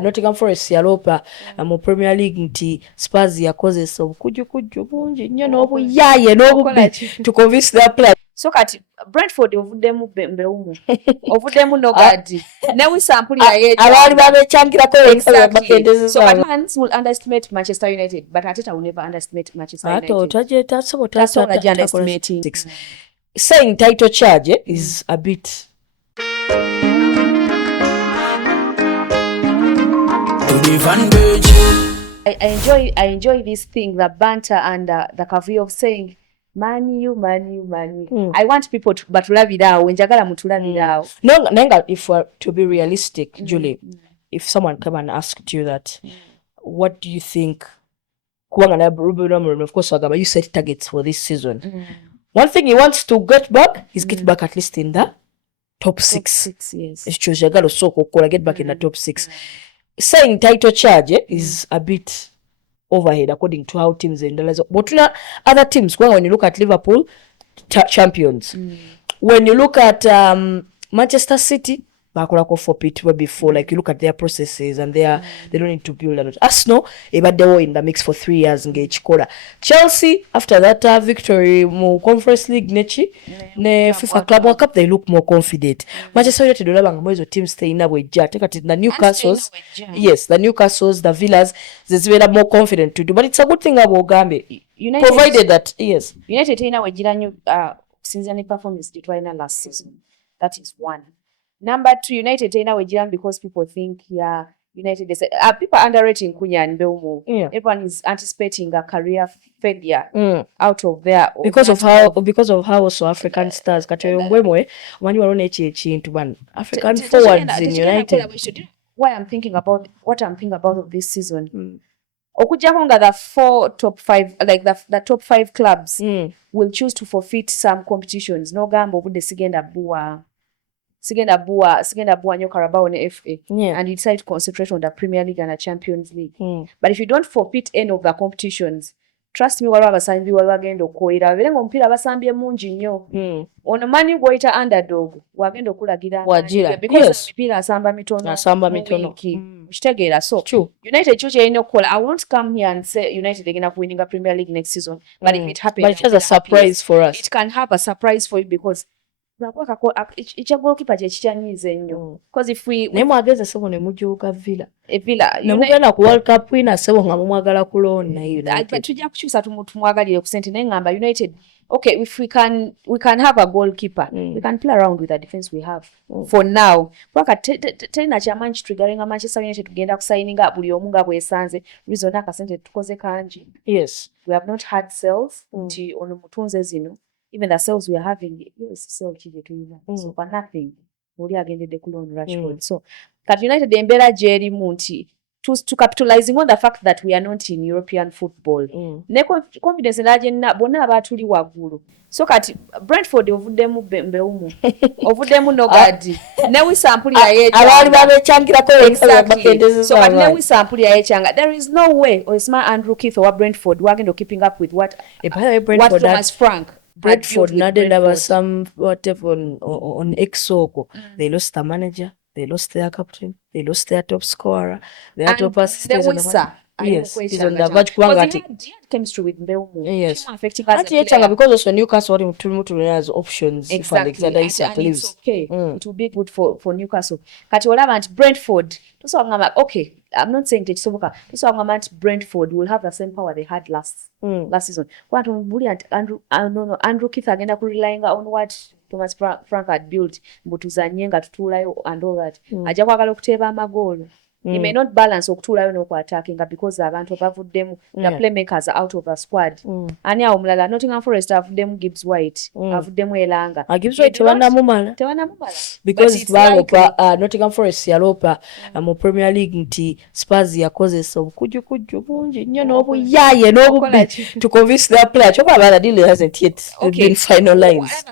Nottingham Forest yaloopa mu Premier League nti Spurs yakozesa obukujjukujju bungi nnyo n'obuyaaye n'obubi to convince their players. So kati Brentford ovuddemu mbeumu ovuddemu Nogadi newe sampuli ya yeja abali babekyangirako exactly. So fans will underestimate Manchester United but Arteta will never underestimate Manchester United. That's what underestimating. Saying title charge is a bit I enjoy this thing, the banter and the career of saying Man U. I want people to but love it out. Njagala mutulabira awo. No, nenga, if we're to be realistic, Julie, if someone come and asked you that, what do you think? Of course, you set targets for this season. One thing he wants to get back is get back at least in the top six. Yes. Get back in the top 6. Saying title charge is a bit overhead according to how teams in the list. But other teams, when you look at Liverpool, champions. When you look at Manchester City, for Pete before, like you look at their processes and they don't need to build a lot. Arsenal, but they were in the mix for 3 years. Chelsea, after that victory, more Conference League, nechi, ne FIFA Club World Cup, they look more confident. Manchester United, teams staying up with Take at the Newcastles, yes, the Newcastles, the Villas, they are more confident to do. But it's a good thing about Gambi, provided that yes, United season performance did last season. That is one. Number 2, United because people think United is people underrating Kunya and Mbeumo. Everyone is anticipating a career failure out of there because of how also African stars Mbeumo when you are on into one African forwards in United. What I'm thinking about of this season. Okujja the 4 top 5 like the top 5 clubs will choose to forfeit some competitions. No gambo bude sigenda bua nyo Carabao ne FA and you decide to concentrate on the Premier League and the Champions League. But if you don't forfeit any of the competitions, trust me, waliwo abasambi waliwo agenda okukoera berenga omupiira abasambye mungi nnyo ono mani gwoyita underdog wagenda okulagira because omupiira asamba mitono kitegeera so United kyo kyerina okukola. I won't come here and say United egenda kuwinninga Premier League next season but if it happens, but it has a surprise for us. It can have a surprise for you because goalkeeper kyekyanyiiza ennyo because if we nemwageze sebo ne mujuuka Villa nemugenda ku World Cup winner sebo nga mumwagala kuloona United tujja kukyusa tumwagalire ku sente naye ngamba United okay if we can have a goalkeeper we can play around with the defense we have for now paka tena kyamanyi kituggalenga Manchester United tugenda kusayininga buli omu nga bwesanze reason akasente tukoze kanji. Yes, we have not had sales nti ono mutunze zino. Even the sales we are having, sell so for nothing. Uli agendede kulon Rashford. So, Cat United Mbela Jerry Munti to capitalizing on the fact that we are not in European football. Ne confidence laje na bona abatuli wagulu. So kati Brentford ovuddemu mbeumu. Ovuddemu Nogadi. Newe sampuli ya yeja. Abali babekyangirako exactly. So kati newe sampuli ya yechanga. There is no way Osman Andrew Keith or Brentford wagendo keeping up with what Thomas Frank. Brentford nadenda some whatever on Exoko. They lost their manager, they lost their captain, they lost their top scorer, their top assistant. Yes, he's on the verge. He had chemistry with Mbeumo. Yes, affecting us because also Newcastle has options. Exactly, if Alexander leaves. It's okay. It will be good for Newcastle. Kati olaba Brentford. Okay, I'm not saying it's so. Brentford will have the same power they had last season. What brilliant Andrew Keith agenda relying on what Thomas Frank had built. Mbutuzanye nga tutulayo and all that. Ajja kwagala okuteeba amagolo. He may not balance okutulayo n'okwatacking because abantu bavuddemu the playmakers are out of the squad. Ani awo mulala Nottingham Forest avuddemu Gibbs White, avuddemu Elanga. Gibbs White tewanamumala because Nottingham Forest yaloopa mu Premier League nti Spurs yakozesa obukujjukujju bungi nnyo n'obuyaaye n'obubi to convince their player. Chokola the deal hasn't yet been finalized.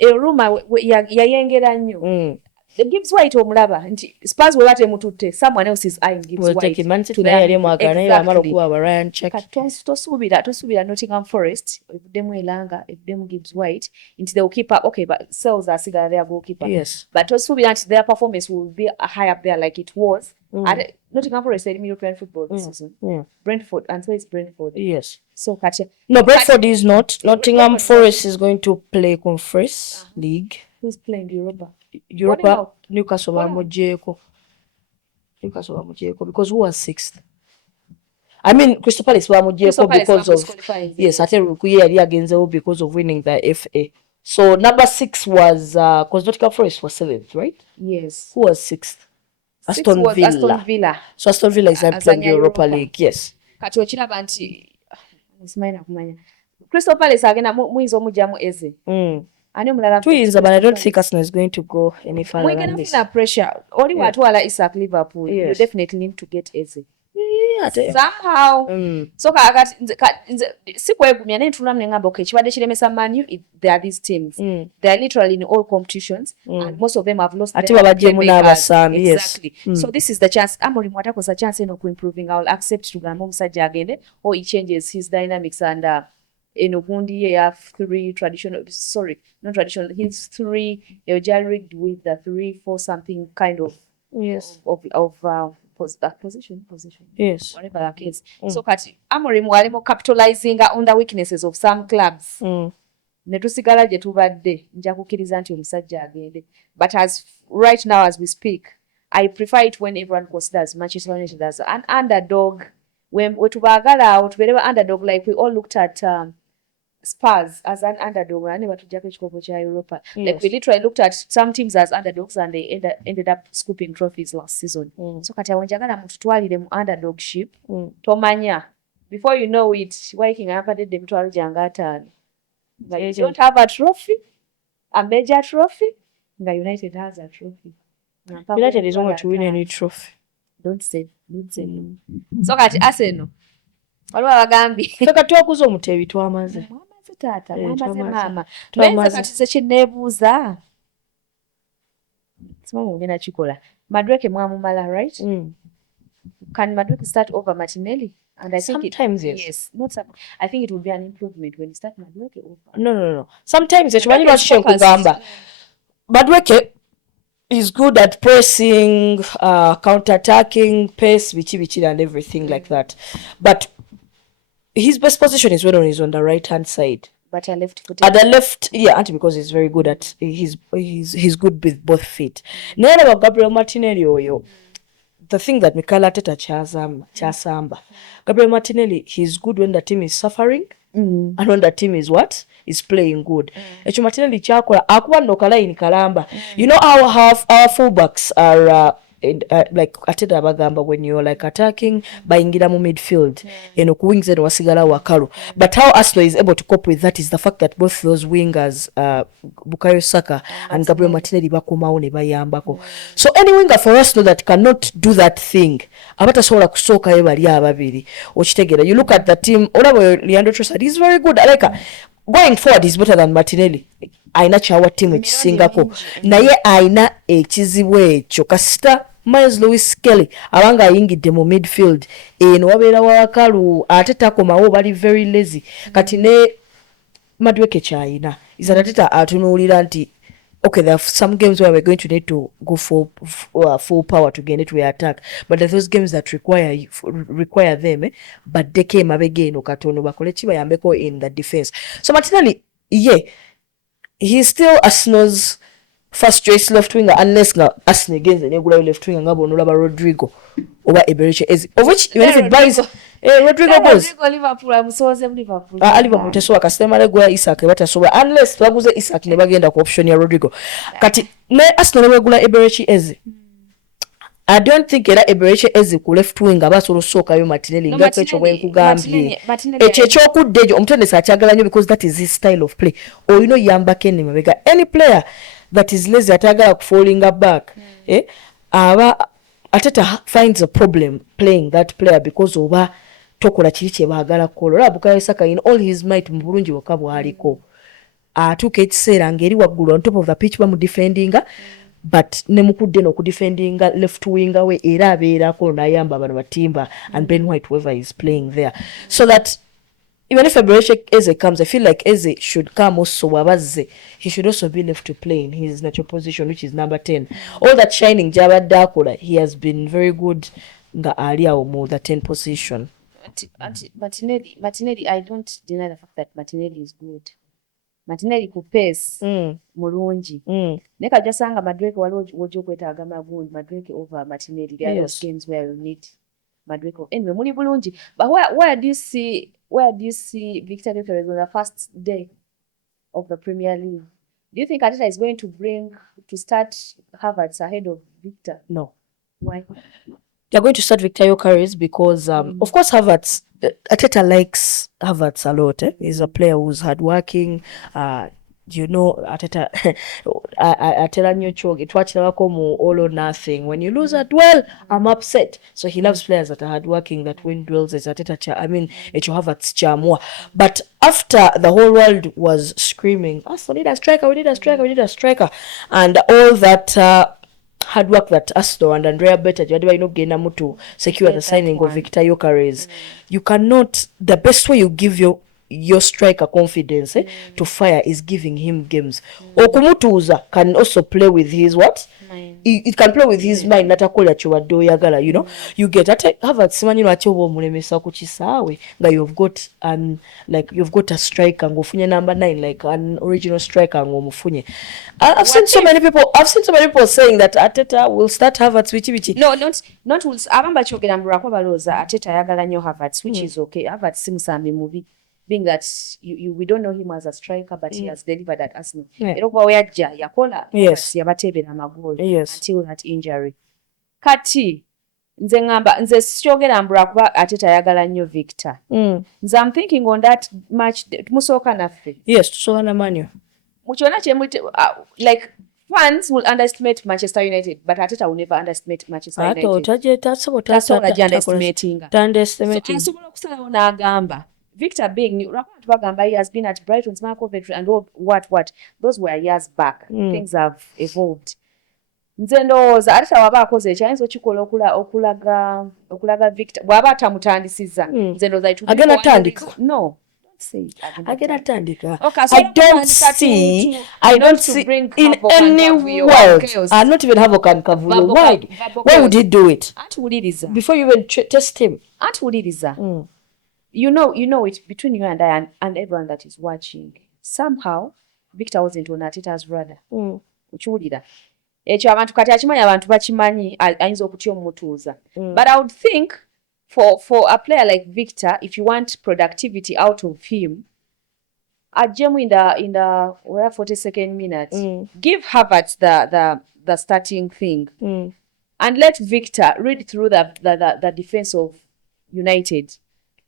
A rumor yayengera nnyo. the Gibbs White omulaba nti Spurs we batemututte someone else is eyeing Gibbs We'll White take Man City naye yali mwagala naye bamala okuba Ryan check tosuubira Nottingham Forest evuddemu Elanga evuddemu Gibbs White nti they will keep up okay but Sells asigala their goalkeeper yes but tosuubira nti their performance will be high up there like it was at Nottingham Forest in European football this season. Brentford and so it's Brentford yes so kati no Brentford is not Nottingham Forest is going to play Conference League. Who's playing Europa Newcastle bamugyeko because who was 6th? I mean Crystal Palace bamugyeko because of yes ate Rukuye yali agenzewo because of winning the FA. So number 6 was because Nottingham Forest was 7th, right? Yes. Who was 6th? Aston Villa. So Aston Villa is playing Europa League. Yes. Kati okiraba nti simaina kumanya Crystal Palace agenda muyinza omugyamu Eze. Ani omulala tuyinza but I don't think Arsenal is going to go any further than this. We're pressure. Oli watwala Isak Liverpool. Yes. You definitely need to get Eze. Somehow. So sikwegumya naye ntula mnengamba okay kibadde kiremesa Man U there are these teams. They are literally in all competitions and most of them have lost their playmakers. N'abasambi exactly. So this is the chance Amorim watakosa chance eno ku improving. I will accept tugamba omusajja agende or he changes his dynamics and Enogundi you have 3 traditional not traditional he's 3 rigged with the 3-4 something kind of position yes whatever that is. So kati Amorim walimo capitalizing on the weaknesses of some clubs ne tusigala gye tubadde nja kukkiriza nti omusajja agende but as right now as we speak I prefer it when everyone considers Manchester United as an underdog when wetubaagala awo tubeere underdog like we all looked at Spurs as an underdog and batujjako ekikopo kya Europa. Like we literally looked at some teams as underdogs and they ended up scooping trophies last season. So kati awo njagala mututwalire mu underdogship tomanya before you know it Viking apadde emitwalo gyange 5 you don't have a trophy a major trophy nga United has a trophy. United is going to win any trophy. Don't say so kati Arsenal waliwo abagambye feka twakuza omuteebi twamaze taata mwamaze maama tuwenze kati ze kinneebuuza simanyi ngenda kikola Madueke mwamumala right can Madueke start over Martinelli and I think sometimes yes not some, I think it will be an improvement when you start Madueke over no sometimes ekimanyi lwaki nkugamba Madueke is good at pressing counter-attacking pace bichi and everything like that but his best position is when he's on the right hand side but I left foot at the left and because he's very good at he's good with both feet naye about Gabriel Martinelli oyo the thing that Mikel Arteta kyasamba Gabriel Martinelli he's good when the team is suffering and when the team is playing good ekyo Martinelli kyakola akuba nno kalayini kalamba you know our fullbacks are like Arteta abagamba when you're like attacking bayingira mu midfield ku wings and wasigala wakalu but how Arsenal is able to cope with that is the fact that both those wingers Bukayo Saka and Gabriel Martinelli bakomawo ne bayambako so any winger for Arsenal that cannot do that thing abatasobola kusookayo bali ababiri okitegera you look at the team olabo Leandro Trossard is very good like going forward is better than Martinelli aina kyawa team ekisingako naye aina ekizibu ekyo kasita Miles Lewis Kelly abanga ayingidde mu midfield eno wabeera wakalu ate takomawo bali very lazy kati ne Madueke kyayina is Arteta atunuulira nti okay there are some games where we're going to need to go for full power to get it we attack but there are those games that require them but they came abegeno katono bakole kibayambeko in the defense so Martinelli he's still Arsenal's first choice left winger unless Arsenal against the negula left winger ngabo nolaba Rodrigo oba Eberechi Eze of which even if it buys Rodrigo goes Liverpool amusoze mu Liverpool Liverpool tesowa kasema legula Isak batasoba unless baguze Isak ne bagenda ku option ya Rodrigo kati ne Arsenal bagula Eberechi Eze I don't think era Eberechi Eze ku left winger basolo soka yo Martinelli ngakwe ekyo bwe nkugambye ekyo ekyokuddejo omutendesi akyagala nnyo because that is his style of play or you know yamba Kenny Mabega any player that is lazy atagala falling back aba Arteta finds a problem playing that player because oba tokola kiri kye baagala kukola Bukayo Saka in all his might mu bulungi bwokka bwaliko atuuka ekiseera ng'eri waggulu on top of the pitch bamu defendinga but ne mukudde n'okudefendinga left winger we era abeerako n'ayamba bano batimba and Ben White whoever is playing there so that even if Eberechi Eze comes, I feel like Eze should come also Wabazze. He should also be left to play in his natural position, which is number 10. All that shining Jabba Dakula, he has been very good nga alia omo the 10 position. Martinelli, I don't deny the fact that Martinelli is good. Martinelli ku pace mulungi. Naye kajja sanga Madueke waliwo wojja okwetaaga magundi Madueke over Martinelli. There are those games where you need Madueke. Anyway, muli bulungi. But where do you see Victor Gyökeres on the first day of the Premier League? Do you think Arteta is going to start Havertz ahead of Victor? No. Why? They're going to start Victor Gyökeres because, of course, Havertz, Arteta likes Havertz a lot. He's a player who's hardworking. Arteta, I tell you, Chog, all or nothing. When you lose at well, I'm upset. So he loves players that are hardworking, that win duels. It's Arteta, Havertz chamwa. But after the whole world was screaming, we need a striker, and all that hard work that Astor and Andrea Beta, to secure the signing of Victor Gyökeres, you cannot. The best way you give your striker confidence to fire is giving him games. Okumutuza can also play with his what? It can play with his mind. Natakola chiwado yagala, You get Havertz manyi lwaki obo mulemesa ku kisaawe nga you've got a striker ngofunye number 9 like an original striker ngomufunye. I've seen so many people saying that Arteta will start Havertz wichi. No, not will. Abamba chogera mbura kwa baloza Arteta yagala nnyo Havertz, which is okay. Havertz simusambi mubi. Being that we don't know him as a striker, but he has delivered at Arsenal. Yes. Until that injury. Kati, nze sikyogera mbula kuba Arteta ayagala nnyo Victor. Nze I'm thinking on that match, tumusooka naffe. Yes, tusooka na Manu. Mukyona kyemuyite, like, fans will underestimate Manchester United, but Arteta will never underestimate Manchester United. Underestimating. Asobola okusalawo n'agamba. Victor being new, he has been at Brighton, Marco, and what? Those were years back. Things have evolved. Nze ndowooza Arteta waba akoze ekyanyiza okikola okulaga Victor bw'aba atamutandisizza nze ndowooza agenda tandika. No, don't say it. Agenda tandika. Okay, so I don't see in any world. Not even Havoc and Kavuyo. Why would he do it? Before you even test him. You know it between you and I and everyone that is watching. Somehow, Victor wasn't on Arteta's radar. Ukiwulira. Ekyo abantu kati akimanyi abantu bakimanyi ayinza okutya omutuuza. But I would think for a player like Victor, if you want productivity out of him, ajemu in the 42nd minute, give Havertz the starting thing, and let Victor read through the defense of United.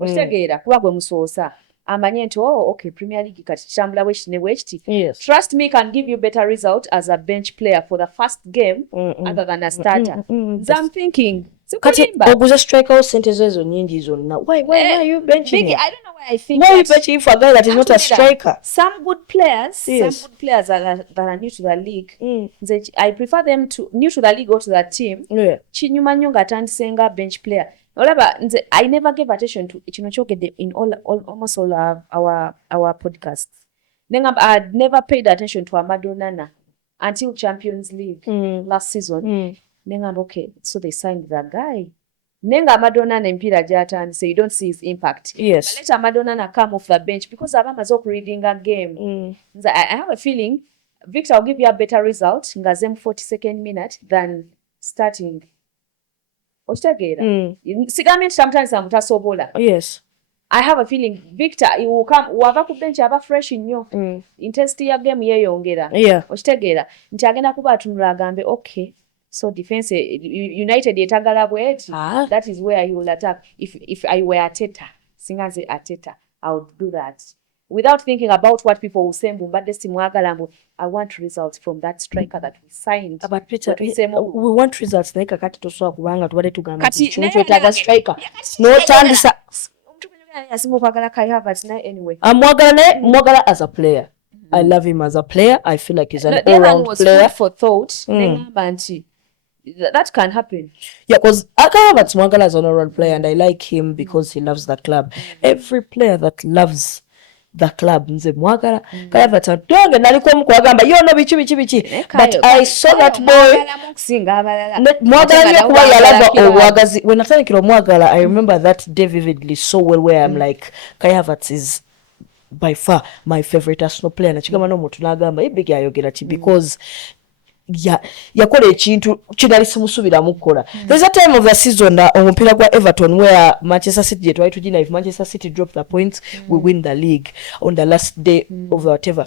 Okitegeera kuba gwe musoosa amanye nti okay, Premier League kati kitambula bwekiti. Trust me, can give you better result as a bench player for the first game other than a starter. So I'm thinking kati oguza striker sentence ezo nyingi zonna. Why are you benching him? I don't know why I think why are you benching him for a guy that is not a striker? Some good players that are new to the league, I prefer them to new to the league or to the team. Kinyuma nnyo ng'atandisenga bench player. I never gave attention to kino kyogedde in almost all our podcasts. I had never paid attention to Amadou Nana until Champions League last season. Okay, so they signed that guy. Amadou Nana mpira gy'atandise, you don't see his impact. Yes. But let Amadou Nana come off the bench because abamaze okureading a game. I have a feeling Victor will give you a better result ngaze mu 42nd minute than starting. Sigament sometimes amutasobola. Yes. I have a feeling Victor he will come wava ku bench aba fresh nnyo. Intensity ya game yeyongera. Okitegeera nti agenda kuba atunula agambe okay, so defense United yetagala bweti. That is where he will attack. If I were Arteta, singaze Arteta, I would do that. Without thinking about what people will say, I want results from that striker that we signed. But Peter, we want results. Kakati tosoa kubanga tuwale tugamba. Chumucho striker. No tandisa. Anyway. Mwagala as a player. I love him as a player. I feel like he's an the other one all-round was player. food for thought. Nengamba nti, that can happen. Yeah, because Kai Havertz Mwagala is an all-round player, and I like him because he loves the club. Every player that loves the club nze Mwagala Kai Havertz atonge nalikuwa mukwagamba yo no bichi but I saw that boy Mwagala niyo kuba yalava obwagazi when natandikira Mwagala I remember that day vividly so well where I'm like Kai Havertz is by far my favorite Arsenal player nakigamba n'omuntu n'agamba ibig yayogera ki because yakola ekintu kinali simusubiramu kukola. There's a time of the season omupiira gwa Everton where Manchester City twali tugina if Manchester City drop the points we win the league on the last day of whatever.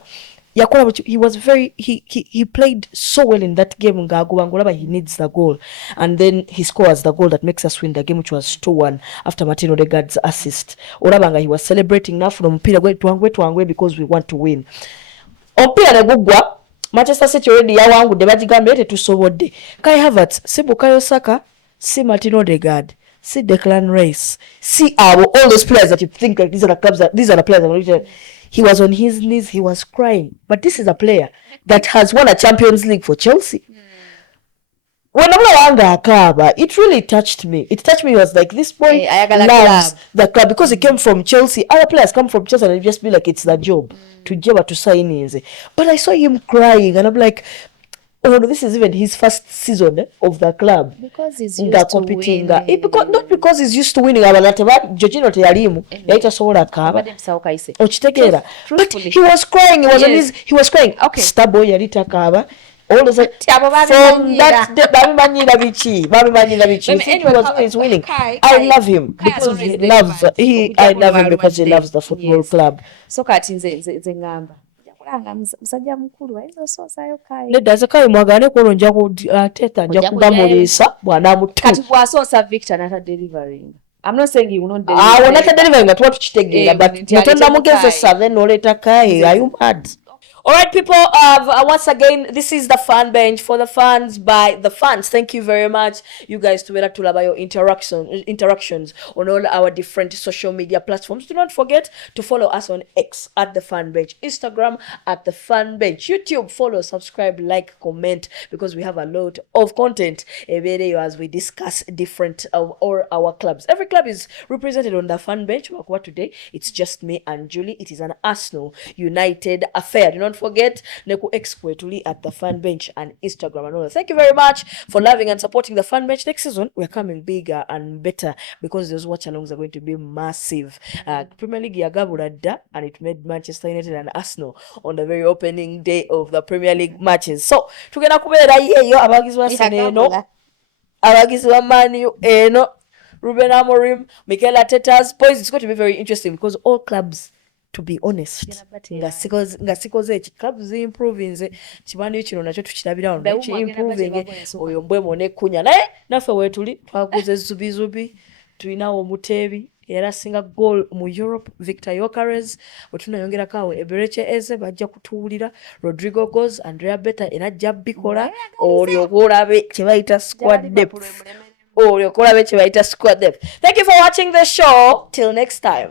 Yakola he was very he played so well in that game ngagubangula he needs the goal and then he scores the goal that makes us win the game which was 2-1 after Martin Odegaard's assist. Olabanga he was celebrating now from omupiira gwe twangwe because we want to win. Omupiira ne gugwa Manchester City already yawangudde bagigambye tetusobodde. Kai Havertz si Bukayo Saka si Martin Odegaard si Declan Rice si all those players that you think like these are the players that he was on his knees, he was crying, but this is a player that has won a Champions League for Chelsea. When Akaba, it really touched me. It touched me. It was like this boy loves the club because he came from Chelsea. Other players come from Chelsea and it just be like it's the job to sign in. But I saw him crying and I'm like, oh no, this is even his first season of the club. Because he's used to winning. Not because he's used to winning. Jorginho teyalimu. Yaita sobola akaba. Okitegeera. But he was crying. He was on his. He was crying. Okay. Starboy yali takaba. All those from that day, Babimanyira bichi. He was always winning. I love him because he loves. I love him because he loves the football club. So kati nze ngamba. Musajja mukulu ayinza Kai. Nedda Kai mwagane ko nja ku ateta nja kugamuliisa bwana mutu. Kati bwasoosa Victor nata delivering. I'm not saying you will not deliver. Not delivering at what kitegeera but mutonda mugezesa then oleta Kai. Are you mad? All right, people, once again, this is the fan bench for the fans by the fans. Thank you very much, you guys, to about your interactions on all our different social media platforms. Do not forget to follow us on X at the fan bench, Instagram at the fan bench, YouTube, follow, subscribe, like, comment, because we have a lot of content as we discuss different or our clubs. Every club is represented on the fan bench. What today? It's just me and Julie. It is an Arsenal United affair. Do not forget Neku X Kwetuli at the fan bench and Instagram and all that. Thank you very much for loving and supporting the fan bench. Next season we're coming bigger and better because those watch alongs are going to be massive. Premier League yagabula and it made Manchester United and Arsenal on the very opening day of the Premier League matches. So tugenda kubeera yeyo abagizi wa Arsenal abagizi wa Man U Ruben Amorim, Mikel Arteta's boys. It's going to be very interesting because all clubs, to be honest, nga sikoze eki club zimproving nze kibandi kino nakyo tukirabirawo neki improving oyo mbwemo nekunya naye naffe weetuli twaguze zubizubi tulinawo omuteebi era singa goal mu Europe Victor Yokeres bwe tunayongerako awo Eberechi Eze bajja kutuwulira Rodrigo Goes Andrea Beta enajja bikola olyoka olabe kye bayita squad depth. Thank you for watching the show. Till next time.